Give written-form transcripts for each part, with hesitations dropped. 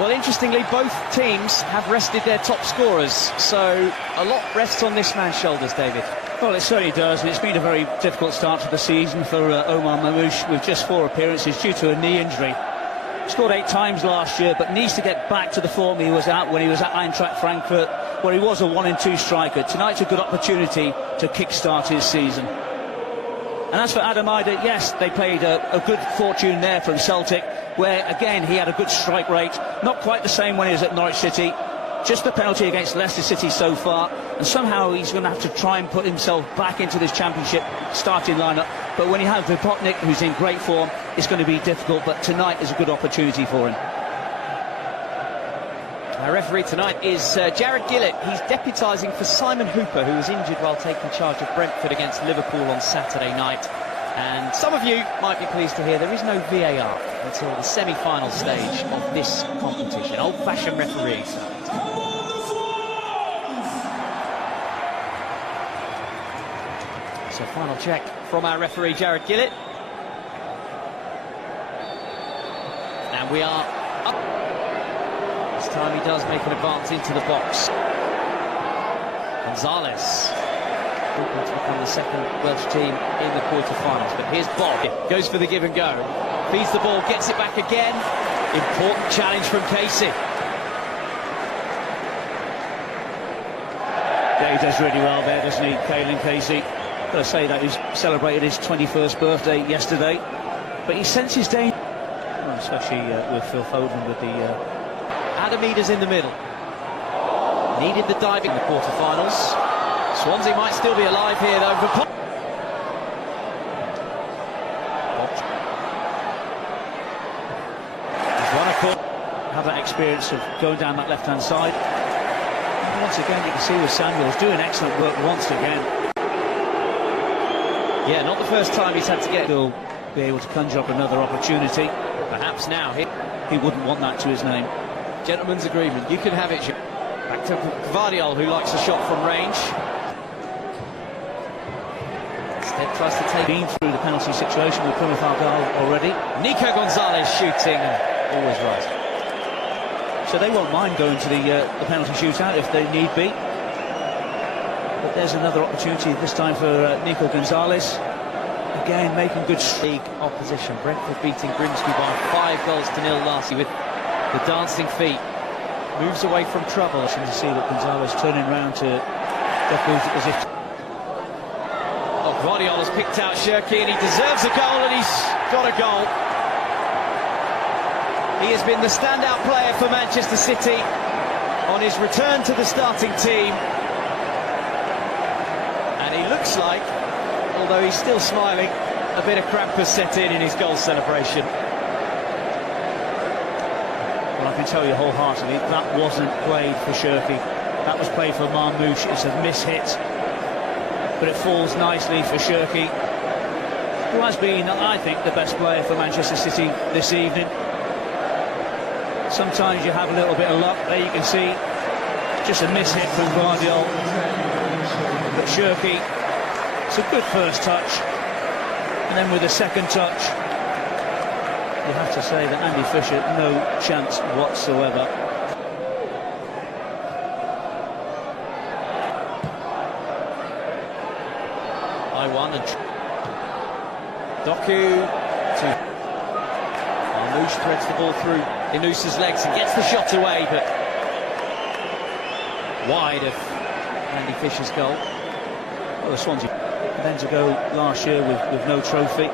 Well, interestingly, both teams have rested their top scorers, so a lot rests on this man's shoulders, David. Well, it certainly does, and it's been a very difficult start to the season for Omar Mamouche, with just 4 appearances due to a knee injury. Scored 8 times last year, but needs to get back to the form he was at when he was at Eintracht Frankfurt, where he was a 1-2 striker. Tonight's a good opportunity to kick-start his season. And as for Adımlarını, yes, they played a good fortune there from Celtic, where, again, he had a good strike rate. Not quite the same when he was at Norwich City. Just the penalty against Leicester City so far. And somehow he's going to have to try and put himself back into this championship starting lineup. But when you have Vipotnik, who's in great form, it's going to be difficult. But tonight is a good opportunity for him. Our referee tonight is Jared Gillett. He's deputising for Simon Hooper, who was injured while taking charge of Brentford against Liverpool on Saturday night. And some of you might be pleased to hear there is no VAR until the semi-final stage of this competition. Old-fashioned referees. So final check from our referee Jared Gillett. And we are up. This time he does make an advance into the box. Gonzalez hoping to become the second Welsh team in the quarter-finals. But here's Bob. Goes for the give and go. Feeds the ball, gets it back again. Important challenge from Casey. Yeah, he does really well there, doesn't he, Caelan Casey? Got to say that he's celebrated his 21st birthday yesterday, but he senses danger, well, especially with Phil Foden with the... Adımları's in the middle. Needed the diving in the quarter-finals. Swansea might still be alive here, though. He's won a corner. Have that experience of going down that left-hand side. And once again, you can see with Samuels doing excellent work once again. Yeah, not the first time he's had to get... He'll be able to conjure up another opportunity. Perhaps now. He wouldn't want that to his name. Gentleman's agreement. You can have it. Back to Gvardiol, who likes a shot from range. Instead tries to take... Been through the penalty situation with Plymouth Argyle already. Nico Gonzalez shooting, always right. So they won't mind going to the penalty shootout if they need be. But there's another opportunity this time for Nico Gonzalez. Again, making good league opposition. Brentford beating Grimsby by 5-0 last year with the dancing feet. Moves away from trouble. You can see that Gonzalez turning around to as if... Oh, Gvardiol has picked out Shirky and he deserves a goal, and he's got a goal. He has been the standout player for Manchester City on his return to the starting team. And he looks like, although he's still smiling, a bit of cramp has set in his goal celebration. Well, I can tell you wholeheartedly, that wasn't played for Shirky. That was played for Marmouche. It's a miss-hit, but it falls nicely for Shirky, who has been, I think, the best player for Manchester City this evening. Sometimes you have a little bit of luck. There you can see, just a miss-hit from Gvardiol. But Shirky, it's a good first touch, and then with a second touch, you have to say that Andy Fisher, no chance whatsoever. I1 and Doku to Marmouche threads the ball through Inusa's legs and gets the shot away, but wide of Andy Fisher's goal. Well, the Swansea then to go last year with no trophy.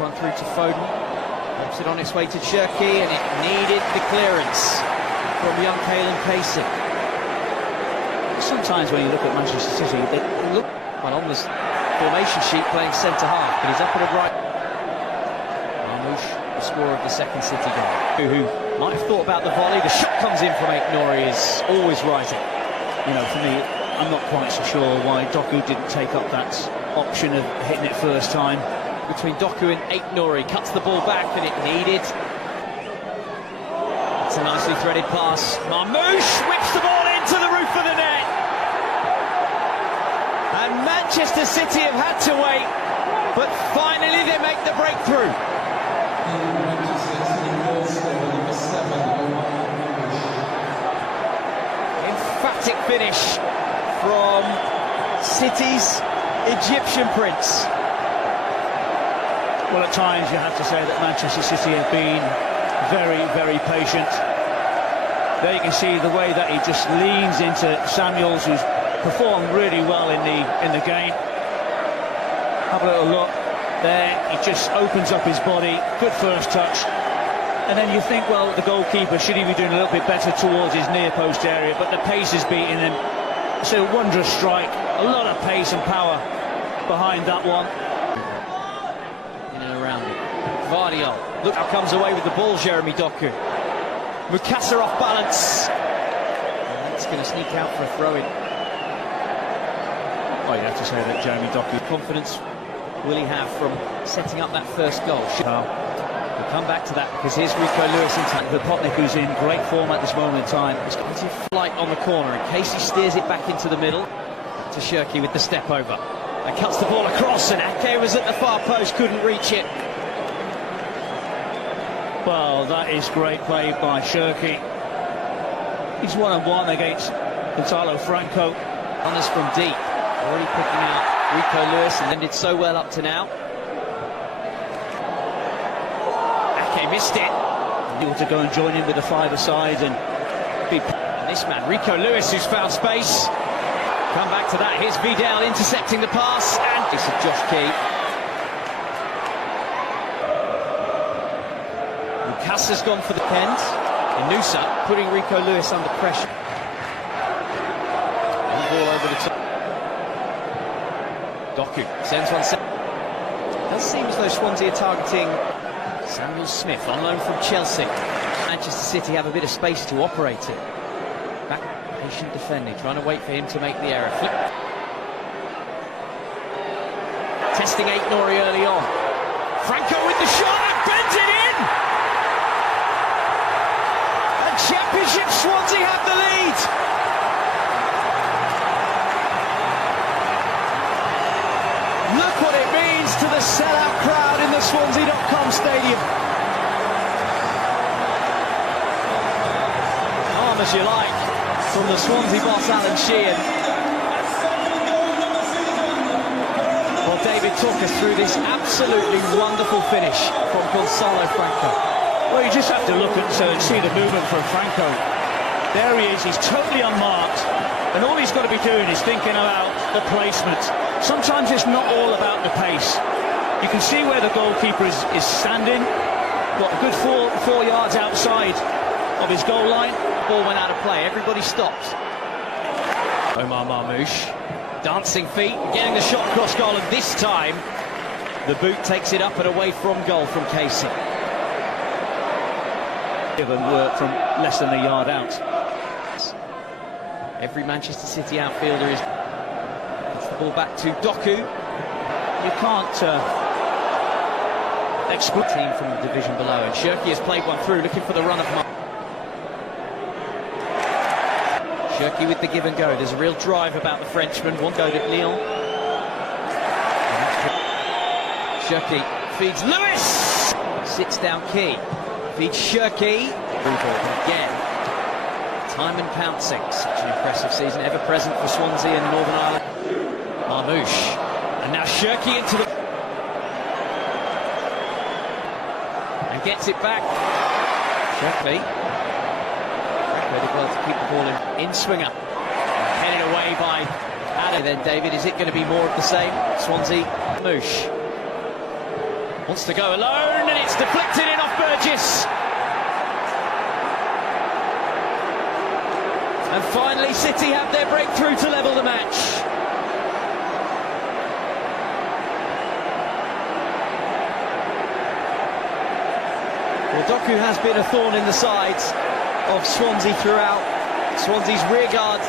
One through to Foden, pops it on its way to Shirky, and it needed the clearance from young Caelan Casey. Sometimes when you look at Manchester City, they look well on the formation sheet playing centre-half, but he's up at the right. Marmouche, the scorer of the second City goal, who might have thought about the volley. The shot comes in from Aït-Nouri, is always rising. You know, for me, I'm not quite so sure why Doku didn't take up that option of hitting it first time. Between Doku and Aït-Nouri, cuts the ball back, and it needed. It's a nicely threaded pass. Marmouche whips the ball into the roof of the net. And Manchester City have had to wait, but finally they make the breakthrough. finish from City's Egyptian prince. Well, at times you have to say that Manchester City have been very, very patient. There you can see the way that he just leans into Samuels, who's performed really well in the game. Have a little look there. He just opens up his body. Good first touch. And then you think, well, the goalkeeper, should he be doing a little bit better towards his near post area? But the pace is beating him. It's a wondrous strike. A lot of pace and power behind that one. In and around it. Vardiol. Look how comes away with the ball, Jeremy Doku. Mukasa off balance. It's going to sneak out for a throw-in. Oh, you have to say that Jeremy Doku. Confidence will he have from setting up that first goal? We'll come back to that because here's Rico Lewis in time. Potnik, who's in great form at this moment in time. He's got a flight on the corner in case he steers it back into the middle. To Shirky with the step over. And cuts the ball across, and Ake was at the far post, couldn't reach it. Well, that is great play by Shirky. He's one-on-one against Gonzalo Franco. Runners from deep. Already picking out Rico Lewis, and then did so well up to now. Ake missed it. Able to go and join in with the five-a-side and this man, Rico Lewis, who's found space. Come back to that. Here's Vidal intercepting the pass, and it's a Josh Key. Lucasa's gone for the pens. Inusa putting Rico Lewis under pressure. One ball over the top. Doku sends one. It does seem as though Swansea are targeting Samuel Smith on loan from Chelsea. Manchester City have a bit of space to operate in. Back, patient defending, trying to wait for him to make the error. Flip. Testing Aït-Nouri early on. Franco with the shot and bends it in! And Championship Swansea have the lead! Look what it means to the sellout crowd in the Swansea.com stadium. Arm as you like from the Swansea boss Alan Sheehan. Well, David, talk us through this absolutely wonderful finish from Gonzalo Franco. Well, you just have to look and see the movement from Franco. There he is, he's totally unmarked, and all he's got to be doing is thinking about the placement. Sometimes it's not all about the pace. You can see where the goalkeeper is standing, got a good four yards outside of his goal line. Ball went out of play, everybody stopped. Omar Marmoush, dancing feet, getting the shot across goal, and this time the boot takes it up and away from goal from Casey. Given work from less than a yard out. Every Manchester City outfielder is... It's the ball back to Doku. You can't exploit team from the division below, and Shirky has played one through, looking for the run of Mark. Shirky with the give and go. There's a real drive about the Frenchman. One go at Lyon. Shirky feeds Lewis. Sits down Key. Feeds Shirky. Again. Time and pouncing. Such an impressive season, ever present for Swansea and Northern Ireland. Marmoush. And now Shirky into the... And gets it back. Shirky. Did well to keep the ball in swinger. Headed away by Adam. Then David, is it going to be more of the same? Swansea. Moosh wants to go alone, and it's deflected in off Burgess. And finally City have their breakthrough to level the match. Well, Doku has been a thorn in the sides of Swansea throughout. Swansea's rearguard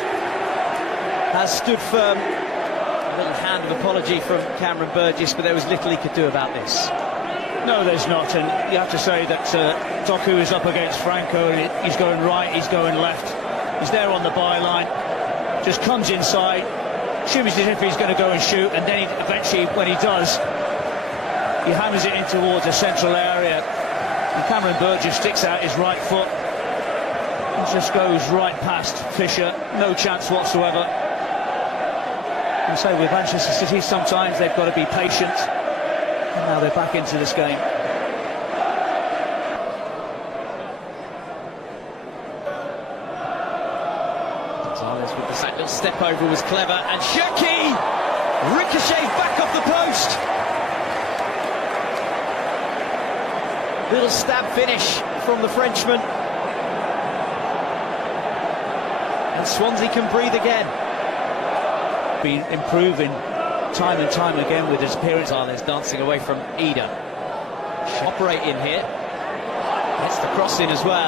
has stood firm. A little hand of apology from Cameron Burgess, but there was little he could do about this. No, there's not, and you have to say that Doku is up against Franco, and he's going right, he's going left. He's there on the byline, just comes inside, shoots as if he's going to go and shoot, and then eventually, when he does, he hammers it in towards a central area. And Cameron Burgess sticks out his right foot. It just goes right past Fisher, no chance whatsoever. And so with Manchester City, sometimes they've got to be patient. And now they're back into this game. Gonzalez with the sack, little step over was clever, and Shaki ricochets back off the post. Little stab finish from the Frenchman. And Swansea can breathe again. Been improving time and time again with his appearance. Gonzalez dancing away from Ida. Operating here. Gets the cross in as well.